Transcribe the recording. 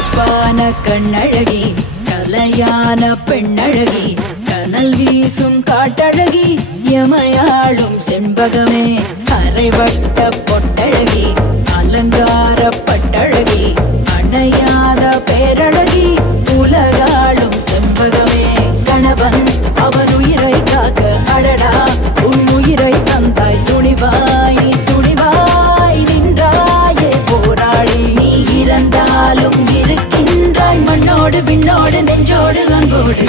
கருப்பான கண்ணழகி கலையான பெண்ணழகி கனல் வீசும் காட்டழகி எமையாளும் செண்பகமே அரைவட்ட பொட்டழகி அலங்கார பட்டழகி அணையாத பேரழகி உலகாளும் செண்பகமே கணவன் அவன் உயிரை காக்க அடடா உன் உயிரை தந்தாய் துணிவாய் துணிவாய் நின்றாயே போராளி நீ இறந்தாலும் இருக்கின்றாய் மண்ணோடு விண்ணோடு நெஞ்சோடு அன்போடு